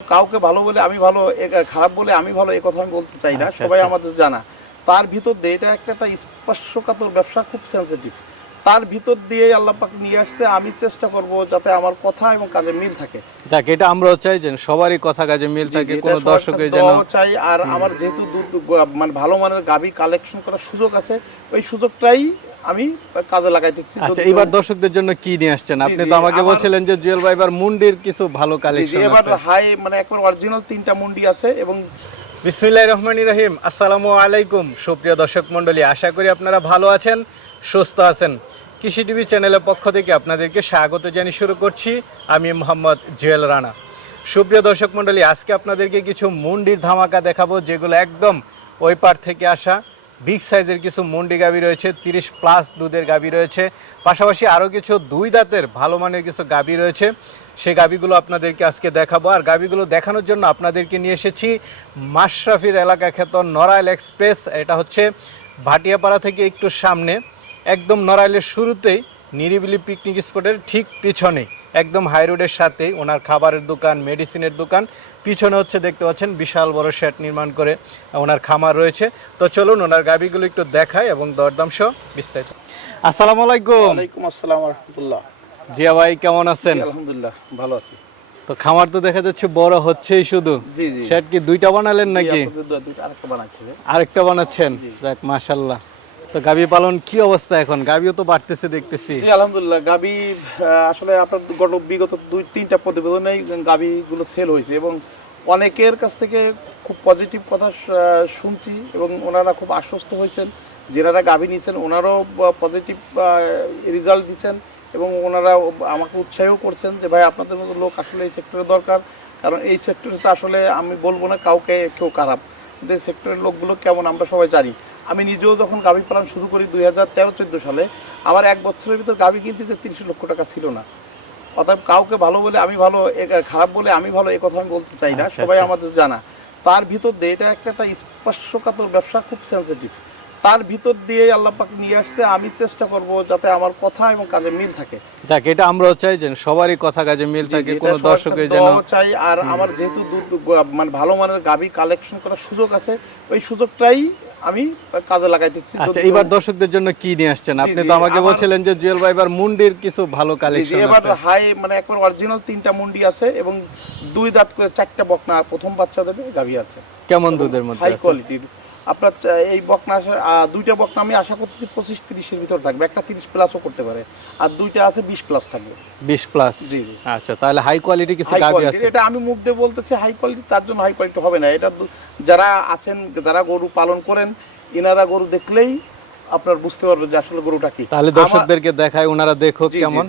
কাউকে ভালো বলে আমি ভালো খারাপ বলে আমি ভালো এই কথা আমি বলতে চাই না আচ্ছা, সবাই আচ্ছা। আমাদের জানা। তার ভিতর দিয়ে এটা একটা একটা স্পর্শকাতর ব্যবসা খুব সেন্সিটিভ তার ভিতর দিয়ে আল্লাহ পাক নিয়ে আসছে আমি চেষ্টা করব যাতে আমার কথা এবং কাজে মিল থাকে। দেখ এটা আমরাও চাই যে সবারই কথা কাজে মিল থাকে কোনো দর্শকের যেন চাই আর আমার যেহেতু দুধ মানে ভালো মানের গাবি কালেকশন করার সুযোগ আছে ওই সুযোগটাই আমি কাজে লাগাইতেছি। আচ্ছা এবার দর্শকদের জন্য কি নিয়ে আসছেন? আপনি তো আমাকে বলছিলেন যে জুয়েল ভাই এবার মুন্ডির কিছু ভালো কালেকশন এবার হাই মানে একবার অরিজিনাল তিনটা মুন্ডি আছে এবং বিসমিল্লাহ রহমানি রহিম আসসালামু আলাইকুম। সুপ্রিয় দর্শক মণ্ডলী আশা করি আপনারা ভালো আছেন সুস্থ আছেন। কৃষি টিভি চ্যানেলের পক্ষ থেকে আপনাদেরকে স্বাগত জানিয়ে শুরু করছি। আমি মোহাম্মদ জুয়েল রানা। সুপ্রিয় দর্শক মণ্ডলী আজকে আপনাদেরকে কিছু মুন্ডির ধামাকা দেখাবো যেগুলো একদম ওই পার থেকে আসা। বিগ সাইজের কিছু মুন্ডি গাবি রয়েছে, তিরিশ প্লাস দুধের গাবি রয়েছে। পাশাপাশি আরও কিছু দুই দাঁতের ভালো মানের কিছু গাবি রয়েছে। সেই গাবিগুলো আপনাদেরকে আজকে দেখাবো। আর গাবিগুলো দেখানোর জন্য আপনাদেরকে নিয়ে এসেছি মাশরাফির এলাকা খ্যাত নড়াইল এক্সপ্রেস। এটা হচ্ছে ভাটিয়াপাড়া থেকে একটু সামনে। একদম নড়াইলের শুরুতেই নিরিবিলি পিকনিক স্পটের ঠিক পিছনে একদম হাই রোডের সাথেই ওনার খাবারের দোকান মেডিসিনের দোকান। পিছনে হচ্ছে দেখতে পাচ্ছেন বিশাল বড় শেড নির্মাণ করে ওনার খামার রয়েছে। তো চলুন ওনার গাবিগুলো একটু দেখায় এবং দরদাম সহ বিস্তারিত। আসসালামু আলাইকুম। ওয়ালাইকুম আসসালাম রহমতুল্লাহ জিয়া ভাই কেমন আছেন? আলহামদুলিল্লাহ ভালো আছি। তো খামার তো দেখা যাচ্ছে বড় হচ্ছেই শুধু। জি জি। শেড কি দুইটা বানালেন নাকি? আরেকটা বানাচ্ছেন? যাক মাশাল্লাহ তো গাবি পালন কি অবস্থা এখন? গাবিও তো বাড়তেছে দেখতেছি। জি, আলহামদুলিল্লাহ। গাবি আসলে আপনার গত বিগত দুই, তিনটা প্রতিবেদনে গাবিগুলো সেল হয়েছে এবং অনেকের কাছ থেকে খুব পজিটিভ কথা শুনছি এবং ওনারা খুব আশ্বস্ত হয়েছেন। যেনারা গাভী নিয়েছেন ওনারাও পজিটিভ রেজাল্ট দিচ্ছেন এবং ওনারা আমাকে উৎসাহ করছেন যে, ভাই, আপনাদের মতো লোক আসলে এই সেক্টরে দরকার। কারণ এই সেক্টরে তো আসলে আমি বলব না, কাউকে, কেউ খারাপ। কিন্তু সেক্টরের লোকগুলো কেমন আমরা সবাই জানি। আমি নিজেও যখন গাভী পালন শুরু করি দুই হাজার তেরো চোদ্দ সালে আমার এক বছরের ভিতর গাভী কিনতে তিনশো লক্ষ টাকা ছিল না। অর্থাৎ কাউকে ভালো বলে আমি ভালো খারাপ বলে আমি ভালো এ কথা আমি বলতে চাই না আচ্ছা, সবাই আচ্ছা। আমাদের জানা। তার ভিতর দিয়ে এটা একটা একটা স্পর্শকাতর ব্যবসা খুব সেন্সিটিভ তার ভিতর দিয়ে আল্লাহ পাক নিয়ে আসছে। আমি চেষ্টা করব যাতে আমার কথা এবং কাজে মিল থাকে। দেখ এটা আমরাও চাই যে সবারই কথা কাজে মিল থাকে কোনো দর্শকের যেন চাই। আর আমার যেহেতু দুধ মানে ভালো মানের গাবি কালেকশন করার সুযোগ আছে ওই সুযোগটাই আমি কাজে লাগাইতেছি। আচ্ছা এবার দর্শকদের জন্য কি নিয়ে আসছেন? আপনি তো আমাকে বলছিলেন যে জুয়েল ভাই এবার মুন্ডির কিছু ভালো কালেকশন এবার হাই মানে একবার অরিজিনাল তিনটা মুন্ডি আছে এবং দুই দাঁত করে চারটা বকনা প্রথম বাচ্চা দেবে গাভী আছে। কেমন দুধের মধ্যে হাই কোয়ালিটির আপনার এই বকনা দুইটা বকনা আমি আশা করতেছি পঁচিশ তিরিশের ভিতর থাকবে। একটা তিরিশ প্লাসও করতে পারে। আর দুইটা আছে বিশ প্লাস থাকবে। বিশ প্লাস জি। আচ্ছা তাহলে হাই কোয়ালিটি কিছু আছে? এটা আমি মুখ দিয়ে বলতেছি হাই কোয়ালিটি তার জন্য হাই কোয়ালিটি হবে না। এটা যারা আছেন যারা গরু পালন করেন এনারা গরু দেখলেই আপনার বুঝতে পারবে যে আসলে গরুটা কি। তাহলে দর্শকদেরকে দেখায় ওনারা জি, কেমন।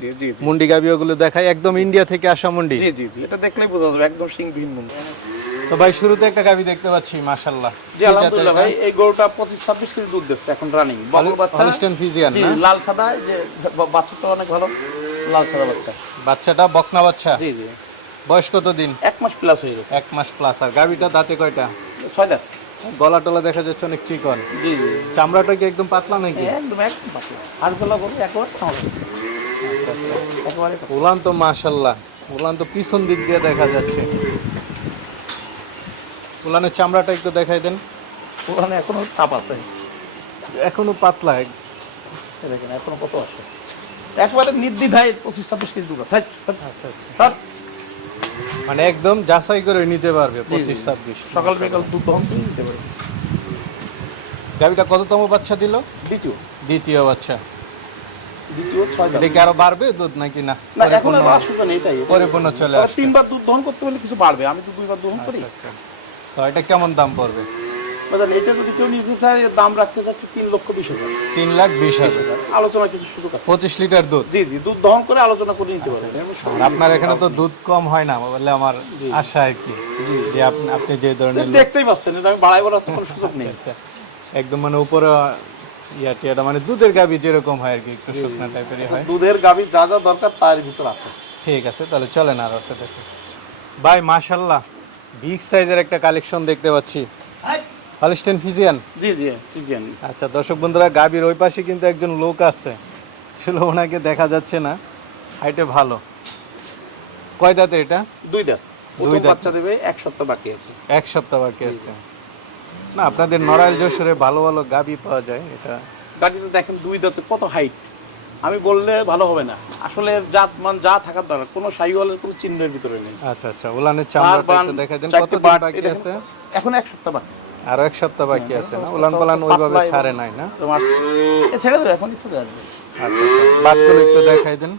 মুন্ডি গাবিওগুলো দেখায় একদম ইন্ডিয়া থেকে আসা মুন্ডি। জি জি এটা দেখলেই বোঝা যাবে একদম সিংহীন মুন্ডি। তো ভাই শুরুতে একটা গাবি দেখতে পাচ্ছি মাশাল্লাহ জি আলহামদুলিল্লাহ ভাই এই গরুটা পঁচিশ ছাব্বিশ কেজি দুধ দিচ্ছে এখন রানিং বকল বাচ্চা। হলিস্টেন ফিজিয়ান না? লাল সাদা যে বাচ্চাটা অনেক ভালো লাল সাদা বাচ্চা। বাচ্চাটা বকনা বাচ্চা? জি জি। বয়স কত দিন? এক মাস প্লাস হয়ে গেছে। এক মাস প্লাস আর গাবিটা দাঁতে কয়টা? ছয় দাঁত গলা টলা দেখা যাচ্ছে অনেক চিকন। জি জি। চামড়াটা কি একদম পাতলা নাকি? একদম একদম পাতলা। আর গলা গরু একবার একেবারে উলান তো মাশাল্লাহ উলান তো পিছন দিক দিয়ে দেখা যাচ্ছে। উলানের চামড়াটা একটু দেখাই দেন। ওখানে এখনও তাপ আছে। এখনও পাতলা দেখেন এখনও কত আছে? একবারে নির্দ্বিধায় পঁচিশ ছাব্বিশ কেজি দুধ আছে। আচ্ছা আচ্ছা। মানে একদম যাচাই করে নিতে পারবে পঁচিশ ছাব্বিশ। সকাল বিকাল দুধ দহন করে দিতে পারে কততম বাচ্চা দিল? দ্বিতীয়। দ্বিতীয় বাচ্চা। দ্বিতীয় ছয় দাঁত এটা কি আরও বাড়বে দুধ নাকি না? না পরিপূর্ণ- চলে তিনবার দুধ দহন করতে হলে কিছু বাড়বে। আমি তো দুইবার দহন করি। তো এটা কেমন দাম পড়বে? বুঝলেন এটা যদি কেউ নিতে চায় দাম রাখতে চাচ্ছে তিন লক্ষ বিশ হাজার। তিন লাখ বিশ হাজার। আলোচনা কিছু সুযোগ আছে। পঁচিশ লিটার দুধ? জি জি দুধ দহন করে আলোচনা করে নিতে পারবেন। আর আপনার এখানে তো দুধ কম হয় না বলে আমার আশা আর কি। যে আপনি আপনি যে ধরনের দেখতেই পাচ্ছেন আমি বাড়াই বলার কোনো সুযোগ নেই। আচ্ছা একদম মানে উপরে ইয়া টিয়াটা মানে দুধের গাবি যেরকম হয় আর কি একটু শুকনা টাইপেরই হয়। দুধের গাভী যা যা দরকার তার ভিতর আছে। ঠিক আছে তাহলে চলেন আর আছে দেখে। ভাই মাশাল্লাহ। বিগ সাইজের একটা কালেকশন দেখতে পাচ্ছি। হলিস্টেন ফিজিয়ান জি জি জানি আচ্ছা দর্শক বন্ধুরা গাবির ওই পাশে কিন্তু একজন লোক আছে। আসলে ওনাকে দেখা যাচ্ছে না। হাইটে ভালো। কয় দাঁতের এটা? দুই দাঁত। দুই দাঁত। বাচ্চা দেবে এক সপ্তাহ বাকি আছে। এক সপ্তাহ বাকি আছে। না আপনাদের নড়াইল যশোরে ভালো ভালো গাবি পাওয়া যায় এটা গাড়িটা দেখেন দুই দাঁতে কত হাইট আমি বললে ভালো হবে না। আসলে জাত মান যা থাকার দরকার কোনো সাইওয়ালের কোনো চিহ্নের ভিতরে নেই। আচ্ছা আচ্ছা উলানের আর চামড়াটা একটু দেখাই দেন কত বাকি আছে? এখন এক সপ্তাহ বাকি। আরও এক সপ্তাহ বাকি আছে না? ওলান পালান ওইভাবে ছাড়ে নাই না? ছেড়ে দেবে এখনই চলে আসবে। আচ্ছা আচ্ছা বাটগুলো একটু দেখাই দেন।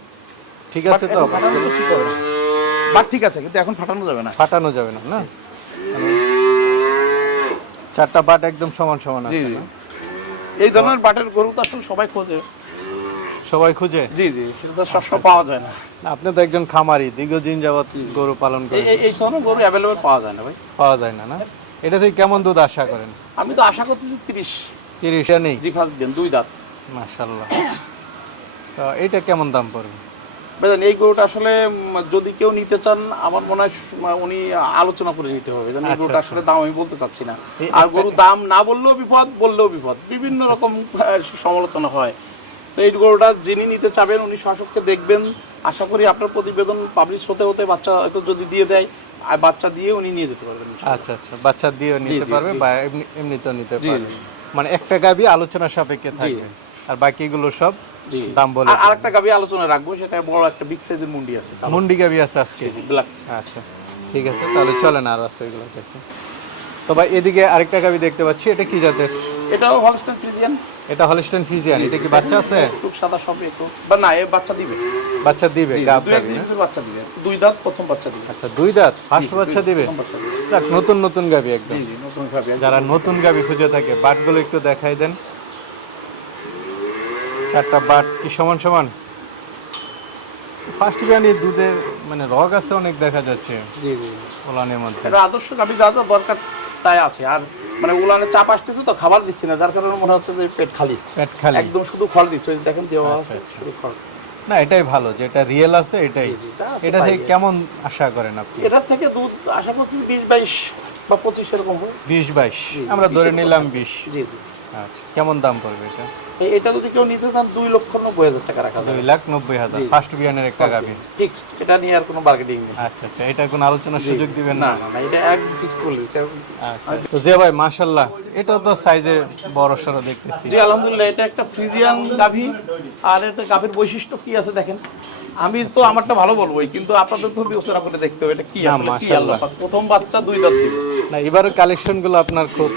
ঠিক আছে তো? এখন ঠিক হবে। বাট ঠিক আছে কিন্তু এখন ফাটানো যাবে না। ফাটানো যাবে না না? চারটা বাট একদম সমান সমান আছে এই ধরনের বাটের গরু তো আসলে সবাই খোঁজে। সবাই খুঁজে? জি জি সেটা তো সবসময় পাওয়া যায় না। আপনি তো একজন খামারি দীর্ঘদিন যাবত গরু পালন করেন। এই- এই ধরনের গরু অ্যাভেলেবেল পাওয়া যায় না ভাই। পাওয়া যায় না না? এটা থেকে কেমন দুধ আশা করেন? আমি তো আশা করতেছি তিরিশ। তিরিশ নেই? জি ফার্স্ট দিন দুই দাঁত। মাশাল্লাহ তো এইটা কেমন দাম পড়বে? বুঝলেন এই গরুটা আসলে উম, যদি কেউ নিতে চান আমার মনে হয় সু- উনি আলোচনা করে নিতে হবে। যেন এই আচ্ছা, গরুটা আসলে দাম আমি বলতে চাচ্ছি না। আর গরু দাম না বললেও বিপদ বললেও বিপদ। বিভিন্ন রকম আহ, সমালোচনা হয়। তো এই গরুটা যিনি নিতে চাবেন উনি শাসককে দেখবেন। আশা করি আপনার প্রতিবেদন পাবলিশ হতে হতে বাচ্চা হয়তো যদি দিয়ে দেয় আর বাচ্চা দিয়ে উনি নিয়ে যেতে পারবেন। আচ্ছা আচ্ছা। বাচ্চা দিয়েও নিতে পারবে বা এমনি এমনিতেও নিতে পারবে মানে একটা গাবি আলোচনা সাপেক্ষে থাকবে। আর বাকিগুলো সব দাম বলে আর আরেকটা গাবি আলোচনা রাখব সেটা বড় একটা বিগ সাইজের মুন্ডি আছে। মুন্ডি গাবি আছে আজকে? ব্ল্যাক আচ্ছা ঠিক আছে। তাহলে চলেন আর আছে এগুলো দেখে। তো ভাই এদিকে আরেকটা গাবি দেখতে পাচ্ছি। এটা কি জাতের? এটাও হলস্টেন ফ্রিজিয়ান এটা হলস্টেন ফিজিয়ান এটা কি বাচ্চা আছে? টুক সাদা সব একটু। বা না এ বাচ্চা দিবে। বাচ্চা দিবে গাব গাবি না? বাচ্চা দিবে। দুই দাঁত প্রথম বাচ্চা দিবে। আচ্ছা দুই দাঁত ফার্স্ট বাচ্চা দিবে? দেখ নতুন নতুন গাবি একদম। জি জি নতুন ভাবে যারা নতুন গাবি খুঁজে থাকে বাটগুলো একটু দেখাই দেন। চারটা বাট কি সমান সমান? ফার্স্ট বিয়ানি দুধের মানে রগ আছে অনেক দেখা যাচ্ছে জি জি। ওলানের মধ্যে। এটা আদর্শ গাভী দাদা দরকার। তাই আছে। আর মানে উলানে চাপ আসতেছে তো খাবার দিচ্ছি না যার কারণে মনে হচ্ছে যে পেট খালি। পেট খালি। একদম শুধু খড় দিচ্ছে দেখেন দেওয়া আচ্ছা, আছে আচ্ছা। শুধু খড়। না এটাই ভালো যেটা রিয়েল আছে এটাই। এটা থেকে কেমন আশা করেন আপনি? এটার থেকে দুধ আশা করছি বিশ বাইশ বা পঁচিশ এরকম বিশ বাইশ আমরা ধরে নিলাম বিশ। জি জি। আচ্ছা কেমন দাম পড়বে এটা? এটা যদি কেউ নিতে চান দুই লক্ষ নব্বই হাজার টাকা রাখা দুই লাখ নব্বই হাজার। ফার্স্ট বিয়ানের একটা গাভি ফিক্সড এটা নিয়ে আর কোনো মার্কেটিং নেই। আচ্ছা আচ্ছা এটা কোনো আলোচনার সুযোগ দিবেন না? না এটা একদম ফিক্সড করে আচ্ছা তো যে ভাই মাশাল্লাহ এটা তো সাইজে বড় সড়ো দেখতেছি। জি আলহামদুলিল্লাহ এটা একটা ফ্রিজিয়ান গাভী আর এটা গাভীর বৈশিষ্ট্য কি আছে দেখেন? আমি তো আমারটা ভালো বলবোই কিন্তু আপনাদের তো বিবেচনা করে দেখতে হবে এটা কি আসলে কি আল্লাহ পাক। প্রথম বাচ্চা দুই দাঁত। না এবারের কালেকশনগুলো আপনার খুব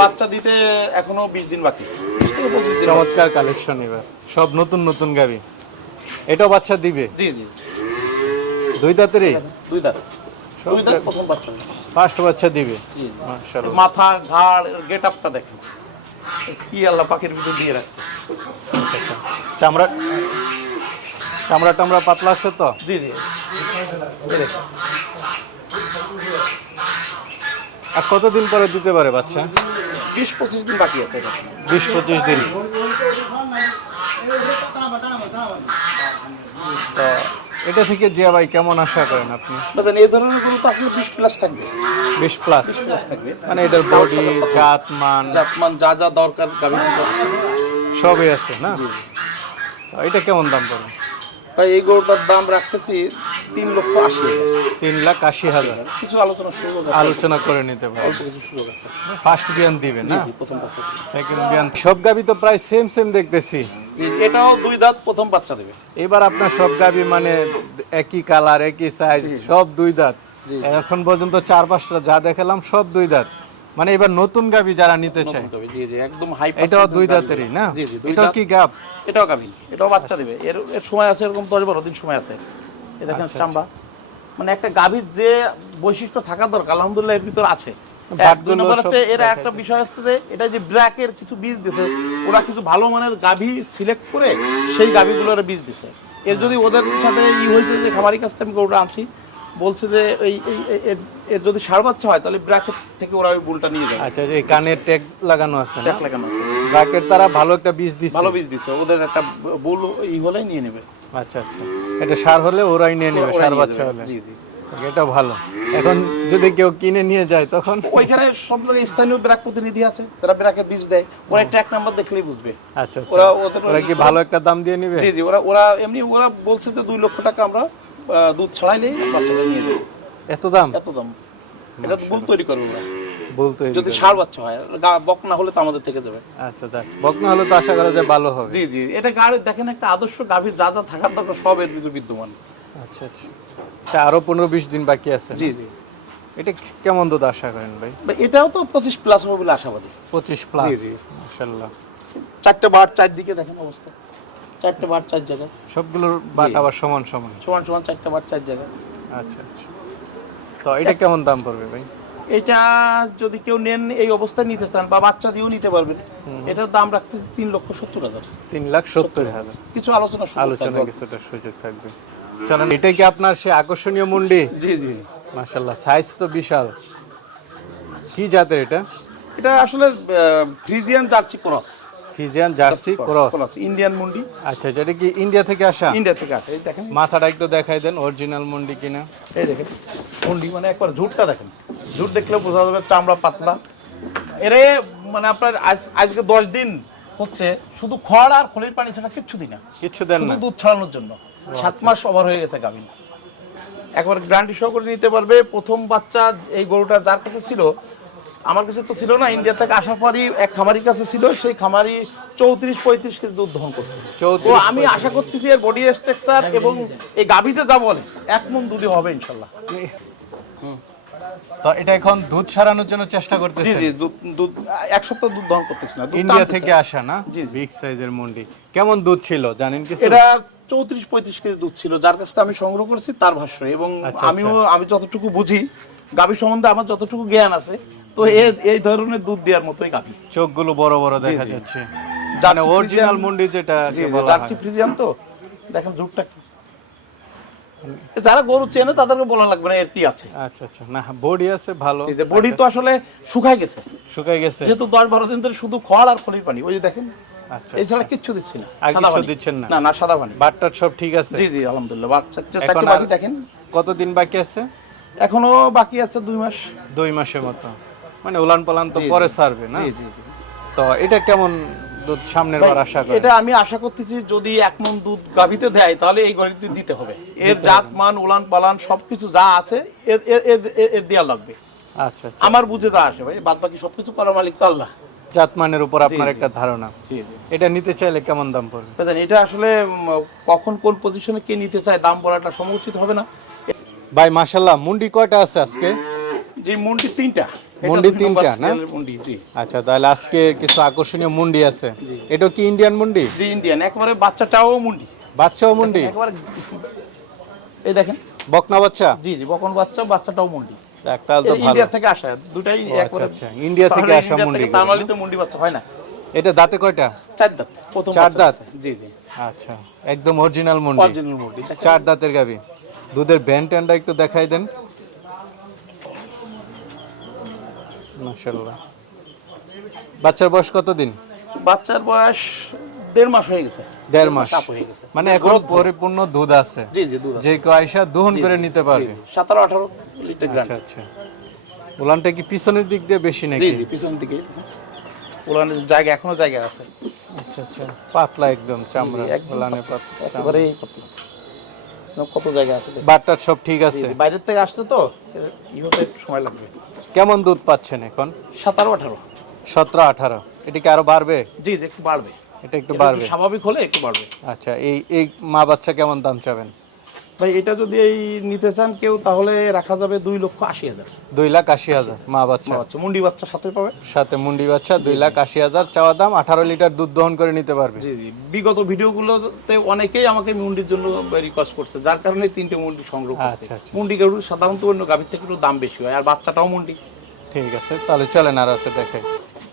বাচ্চা দিতে এখনও বিশ দিন বাকি। 20 থেকে 25 দিন বাকি। চমৎকার কালেকশন এবার। সব নতুন নতুন গাবি। এটাও বাচ্চা দিবে? জি জি। দুই দাঁতেরই? দুই দাঁত। দুই দাঁত প্রথম বাচ্চা। ফার্স্ট বাচ্চা দিবে? জি। মাথা ঘাড় গেট আপটা দেখেন। কি আল্লাহ পাখির ভিতর দিয়ে রাখছে। চামড়া চামড়া টামড়া পাতলা আছে তো? জি জি। আর কতদিন পরে দিতে পারে বাচ্চা? বিশ পঁচিশ দিন বাকি আছে বিশ পঁচিশ দিন। তো এটা থেকে জিয়া ভাই কেমন আশা করেন আপনি? এই ধরনের গরু তো আসলে বিশ প্লাস থাকবে। বিশ প্লাস থাকবে। মানে এটার বডি জাত মান? জাতমান যা যা দরকার সবই আছে না? এটা কেমন দাম পড়বে তাই এই গরুটার দাম রাখতেছি তিন লক্ষ আশি হাজার। তিন লাখ আশি হাজার। কিছু আলোচনা সুযোগ আছে? আলোচনা করে নিতে পারবে। অল্প কিছু সুযোগ আছে। ফার্স্ট বিয়ান না? জি, প্রথম বাচ্চা সেকেন্ড বিয়ান। সব গাবি তো প্রায় সেম সেম দেখতেছি। জি, এটাও দুই দাঁত প্রথম বাচ্চা দেবে। এবার আপনার সব গাবি মানে একই কালার একই সাইজ সব দুই দাঁত। জি। এখন পর্যন্ত চার পাঁচটা যা দেখালাম সব দুই দাঁত। মানে এবার নতুন গাবি যারা নিতে চায়। নতুন জি জি একদম হাই এটাও দুই দাঁতেরই না? জি জি দুই এটাও দাঁত। কি গাব? এটাও গাভী এটাও বাচ্চা দেবে। এর এর সময় আছে এরকম দশ বারো দিন সময় আছে। এ দেখেন আচ্ছা, চাম্বা মানে একটা গাভীর যে বৈশিষ্ট্য থাকা দরকার আলহামদুলিল্লাহ এর ভিতর আছে। এর একটা বিষয় হচ্ছে যে এটা যে ব্র্যাকের কিছু বীজ দিছে ওরা কিছু ভালো মানের গাভী সিলেক্ট করে সেই গাভীগুলোর বীজ দিছে। এর যদি ওদের সাথে ই হয়েছে যে খামারি কাছ থেকে আমি গরুটা আনছি বলছে যে এই এর- যদি সার বাচ্চা হয় তাহলে ব্র্যাকেট থেকে ওরা ওই বুলটা নিয়ে যাবে আচ্ছা এই কানের ট্যাগ লাগানো আছে না? ট্যাক লাগানো আছে। ব্রাকের তারা ভালো একটা বীজ দিচ্ছে ভালো বীজ দিছে। ওদের একটা বুল ই হলেই নিয়ে নেবে। আচ্ছা আচ্ছা। এটা সার হলে ওরাই নিয়ে নেবে সার বাচ্চা হলে। জি জি। এটা ভালো। এখন যদি কেউ কিনে নিয়ে যায় তখন ওইখানে সব জায়গায় স্থানীয় ব্র্যাক প্রতিনিধি আছে তারা ব্র্যাকের বীজ দেয়। ওরা ট্র্যাক নাম্বার দেখলেই বুঝবে। আচ্ছা আচ্ছা। ওরা ওদের ওরা কি ভালো একটা দাম দিয়ে নিবে? জি জি ওরা ওরা এমনি ওরা বলছে যে দুই লক্ষ টাকা আমরা আহ, দুধ ছাড়াইলেই বাচ্চাদের নিয়ে যাবে এত দাম? এত দাম। এটা তো বুল তৈরি করব না বলতে যদি সার বাচ্চা হয় বক না হলে তো আমাদের থেকে যাবে। আচ্ছা যাক বকনা হলে তো আশা করা যায় ভালো হবে। জি জি এটা গাড়ি দেখেন একটা আদর্শ গাভীর যা যা থাকার দরকার সব এর ভিতরে বিদ্যমান। আচ্ছা আচ্ছা। এটা আরও পনেরো বিশ দিন বাকি আছে জি জি। এটা কেমন দুধ আশা করেন ভাই? এটাও তো পঁচিশ প্লাস হবে বলে আশাবাদী। পঁচিশ প্লাস জি। মাসাল্লাহ চারটে বার চারদিকে দেখেন অবস্থা। চারটে বার চার জায়গায়। সবগুলোর বাট আবার সমান সমান। সমান সমান চারটে বার চার জায়গায়। আচ্ছা আচ্ছা। তো এটা কেমন দাম পড়বে ভাই? এটা যদি কেউ নেন এই অবস্থায় নিতে চান বা বাচ্চা দিয়েও নিতে পারবেন এটার দাম রাখতেছে তিন লক্ষ সত্তর হাজার। তিন লাখ সত্তর হাজার। কিছু আলোচনা আলোচনা কিছুটা সুযোগ থাকবে। চলেন এটা কি আপনার সে আকর্ষণীয় মুন্ডি? জি জি। মাসাল্লাহ সাইজ তো বিশাল। কি জাতের এটা? এটা আসলে Friesian Jersey cross. Friesian Jersey cross. Indian মুন্ডি। আচ্ছা আচ্ছা, এটা কি ইন্ডিয়া থেকে আসা? ইন্ডিয়া থেকে আসে। এই দেখেন। মাথাটা একটু দেখাই দেন অরিজিনাল মুন্ডি কিনা। এই দেখেন মুন্ডি মানে একবার ঝুটটা দেখেন। ঝুট দেখলে বোঝা যাবে চামড়া পাতলা। এরে মানে আপনার আজকে দশ দিন হচ্ছে শুধু খড় আর খলির পানি ছাড়া কিচ্ছু দিই না। কিচ্ছু দেন না। দুধ ছড়ানোর জন্য। সাত মাস ওভার হয়ে গেছে গাভিন একবার গ্যারান্টি সহ করে নিতে পারবে প্রথম বাচ্চা এই গরুটা যার কাছে ছিল আমার কাছে তো ছিল না ইন্ডিয়া থেকে আসার পরই এক খামারির কাছে ছিল সেই খামারি চৌত্রিশ পঁয়ত্রিশ কেজি দুধ দহন করছে। তো আমি আশা করতেছি এর বডি স্ট্রাকচার এবং এই গাভিতে যা বলে এক মন দুধই হবে ইনশাল্লাহ। তো এটা এখন দুধ ছাড়ানোর জন্য চেষ্টা করতেছে জি দুধ এক সপ্তাহ দুধ দহন করতেছি না ইন্ডিয়া থেকে আসা না। বিগ সাইজের মুন্ডি। কেমন দুধ ছিল জানেন কিছু? এটা চৌত্রিশ পঁয়ত্রিশ কেজি দুধ ছিল যার কাছ থেকে আমি সংগ্রহ করেছি তার ভাষ্য। এবং আচ্ছা, আমিও আমি যতটুকু বুঝি গাভী সম্বন্ধে আমার যতটুকু জ্ঞান আছে তো এই ধরনের দুধ দেওয়ার মতোই গাভী চোখগুলো বড় বড় দেখা যাচ্ছে। মানে অরিজিনাল মুন্ডি যেটা জার্সি ফ্রিজিয়ান তো? দেখেন ঝুটটা যারা গরু চেনে তাদেরকে বলা লাগবে না এর কি আছে? আচ্ছা আচ্ছা। না বডি আছে ভালো। এই যে বডি তো আসলে শুকায় গেছে। শুকাই গেছে। যেহেতু দশ বারো দিন ধরে শুধু খড় আর খলির পানি। ওই যে দেখেন। আচ্ছা এছাড়া কিচ্ছু দিচ্ছি না। সাদা দিচ্ছেন না? না না সাদা পানি। বাটটার সব ঠিক আছে? জি জি আলহামদুলিল্লাহ। বাচ্চা বাকি দেখেন। কতদিন বাকি আছে? এখনও বাকি আছে দুই মাস। দুই মাসের মতো। মানে উলান পালান তো পরে। ছাড়বে না? তো এটা কেমন দুধ সামনের বার আশা করে এটা আমি আশা করতেছি যদি এক মন দুধ গাভিতে দেয় তাহলে এই গরিতে দিতে হবে। এর জাত মান উলান পালান সবকিছু যা আছে এর এর- দেওয়া লাগবে। আচ্ছা আচ্ছা। আমার বুঝে যা আসে ভাই। বাদ বাকি সবকিছু করার মালিক তো আল্লাহ। জাতমানের উপর আপনার একটা ধারণা। এটা নিতে চাইলে কেমন দাম পড়বে? এটা আসলে কখন কোন পজিশনে কে নিতে চায় দাম বলাটা সমুচিত হবে না। ভাই মাশাল্লাহ মুন্ডি কয়টা আছে আজকে? যে মুন্ডি তিনটা। মুন্ডি তিনটা, না? মুন্ডি জি। আচ্ছা তাহলে আজকে কিছু আকর্ষণীয় মুন্ডি আছে। এটা কি ইন্ডিয়ান মুন্ডি? জি ইন্ডিয়ান একবারে বাচ্চাটাও মুন্ডি। বাচ্চাও মুন্ডি? একবারে এই দেখেন। বকনা বাচ্চা? জি জি বকন বাচ্চা বাচ্চাটাও মুন্ডি। তাহলে তো ভালো। ইন্ডিয়া থেকে আসা দুটাই আচ্ছা, একবারে আচ্ছা, ইন্ডিয়া থেকে আসা মুন্ডি তামালি তো মুন্ডি বাচ্চা হয় না? এটা দাঁতে কয়টা? চার দাঁত প্রথম চার দাঁত? জি জি। আচ্ছা একদম অরিজিনাল মুন্ডি। অরিজিনাল মুন্ডি চার দাঁতের গাবি দুধের ব্যান্ড ট্যান্ডটা একটু দেখাই দেন। মাশাল্লাহ বাচ্চার বয়স কতদিন? বাচ্চার বয়স দেড় মাস হয়ে গেছে। দেড় মাস। মানে এখন পরিপূর্ণ দুধ আছে। জি জি দুধ যে দহন করে নিতে পারবে। সতেরো আঠারো লিটার আচ্ছা আচ্ছা। উলানটা কি পিছনের দিক দিয়ে বেশি নাকি? জি পিছন দিকে। উলানের জায়গা এখনও জায়গা আছে। আচ্ছা আচ্ছা। পাতলা একদম চামড়া একদম উলানে পাতলা। চামড়া। একেবারে পাতলা। কত জায়গা আছে। বাটটার সব ঠিক আছে। বাইরের থেকে আসছে তো এর ই হতে একটু সময় লাগবে। কেমন দুধ পাচ্ছেন এখন? সতেরো আঠারো। সতেরো আঠারো। এটা কি আরও বাড়বে? জি জি একটু বাড়বে। এটা একটু বাড়বে। স্বাভাবিক হলে একটু বাড়বে। আচ্ছা এই এই মা বাচ্চা কেমন দাম চাবেন? ভাই এটা যদি এই নিতে চান কেউ তাহলে রাখা যাবে দুই লক্ষ আশি হাজার। দুই লাখ আশি হাজার মা বাচ্চা। মুন্ডি বাচ্চা সাথে পাবে। সাথে মুন্ডি বাচ্চা দুই লাখ আশি হাজার চাওয়া দাম আঠারো লিটার দুধ দহন করে নিতে পারবে। জি জি। বিগত ভিডিওগুলোতে অনেকেই আমাকে মুন্ডির জন্য রিকোয়েস্ট করছে যার কারণে তিনটে মুন্ডি সংগ্রহ আচ্ছা, আচ্ছা। মুন্ডি গরু সাধারণত অন্য গাভীর থেকে একটু দাম বেশি হয় আর বাচ্চাটাও মুন্ডি। ঠিক আছে তাহলে চলেন আর আছে দেখে।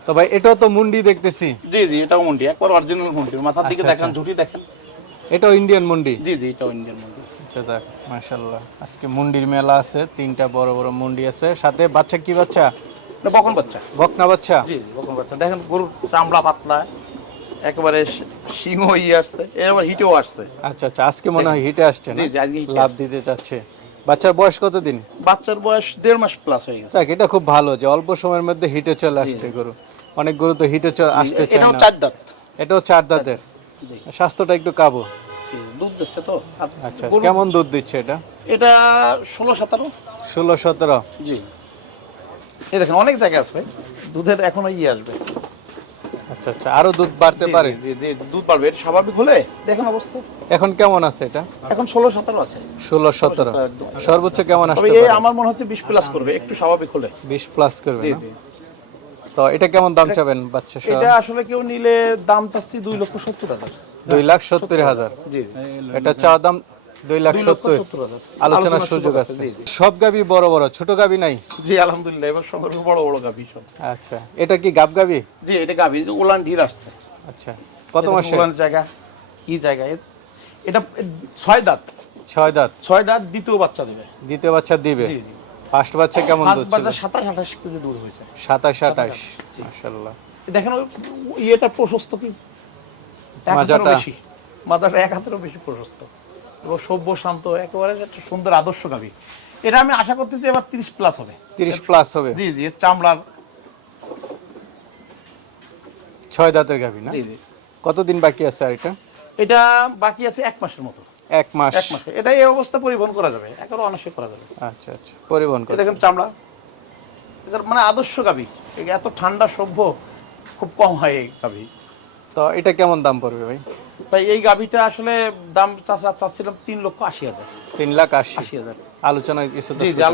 তো ভাই এটাও তো মুন্ডি দেখতেছি। জি জি এটাও মুন্ডি একবার অরিজিনাল মুন্ডি মাথার দিকে আচ্ছা, দেখেন ঝুটি দেখেন। এটাও ইন্ডিয়ান মুন্ডি? জি জি এটাও ইন্ডিয়ান মুন্ডি। আচ্ছা দেখ মাশাল্লাহ আজকে মুন্ডির মেলা আছে তিনটা বড় বড় মুন্ডি আছে। সাথে বাচ্চা কি বাচ্চা? বকন বাচ্চা। বকনা বাচ্চা? জি জি বকন বাচ্চা। দেখেন গরুর চামড়া পাতলা একেবারে সিংহ ইয়ে আসছে এবার হিটেও আসছে। আচ্ছা আচ্ছা আজকে মনে হয় হিটে আসছে না? জি, জি, আজকে হিটে লাভ দিতে চাচ্ছে। বাচ্চার বয়স কতদিন? বাচ্চার বয়স দেড় মাস প্লাস হয়ে গেছে। দেখ এটা খুব ভালো যে অল্প সময়ের মধ্যে হিটে চলে আসছে গরু। অনেক গরু তো হিটে চলে আসতে চায় এটাও চার দাঁত। এটাও চার দাঁতের। স্বাস্থ্যটা একটু কাবু। দুধ দিচ্ছে তো। আচ্ছা কেমন দুধ দিচ্ছে এটা? এটা ষোলো সতেরো। ষোলো সতেরো? জি। এই দেখেন অনেক জায়গা আছে। দুধের এখনও ইয়ে আসবে। আচ্ছা আচ্ছা আরও দুধ বাড়তে পারে? জি, জি, জি, দুধ পারবে এটা স্বাভাবিক হলে দেখেন অবস্থা। এখন কেমন আছে এটা? এখন ষোলো সতেরো আছে। ষোলো সতেরো। সর্বোচ্চ কেমন আসতে এই আমার মনে হচ্ছে বিশ প্লাস করবে একটু স্বাভাবিক হলে। বিশ প্লাস করবে জি জি। তো এটা কেমন দাম চাবেন বাচ্চা এটা আসলে কেউ নিলে দাম চাচ্ছি দুই লক্ষ সত্তর হাজার। দুই লাখ সত্তর হাজার। এটা চা দাম দুই লাখ সত্তর। আলোচনার সুযোগ আছে। সব গাবি বড় বড় ছোট গাবি নাই? জি আলহামদুলিল্লাহ এবার সঙ্গে বড় বড় গাভী সব। আচ্ছা এটা কি গাব গাবি? জি এটা যে উলান ঢির আসছে। আচ্ছা কত মাসে উলান জায়গা কি জায়গা এটা ছয় দাঁত। ছয় দাঁত? ছয় দাঁত দ্বিতীয় বাচ্চা দেবে। দ্বিতীয় বাচ্চা দিবে? ফার্স্ট বাচ্চা কেমন দুধ ছিল বাচ্চা সাতাশ আঠাশ কেজি দুধ হয়েছে। সাতাশ আঠাশ। মাশাল্লাহ দেখেন ইয়েটা প্রশস্ত কি? মাজাটা? বেশি। মাজাটা এক হাতেরও বেশি প্রশস্ত। এবং সভ্য শান্ত একেবারে একটা সুন্দর আদর্শ গাভী এটা আমি আশা করতেছি এবার তিরিশ প্লাস হবে। তিরিশ প্লাস হবে। জি জি চামড়ার ছয় দাঁতের গাবি না? জি জি। কতদিন বাকি আছে আর এটা? এটা বাকি আছে এক মাসের মতো। এক মাস। এক মাসে। এটা এই অবস্থা পরিবহন করা যাবে। একেবারে অনায়াসে করা যাবে। আচ্ছা আচ্ছা। পরিবহন করে দেখেন চামড়া। এটার মানে আদর্শ গাভী এত ঠান্ডা সভ্য খুব কম হয় এই গাভী। তো এটা কেমন দাম পড়বে ভাই? ভাই এই গাভীটা আসলে দাম চাচ্ছিলাম তিন লক্ষ আশি হাজার। তিন লাখ আশি। আশি হাজার। আলোচনায় কিছু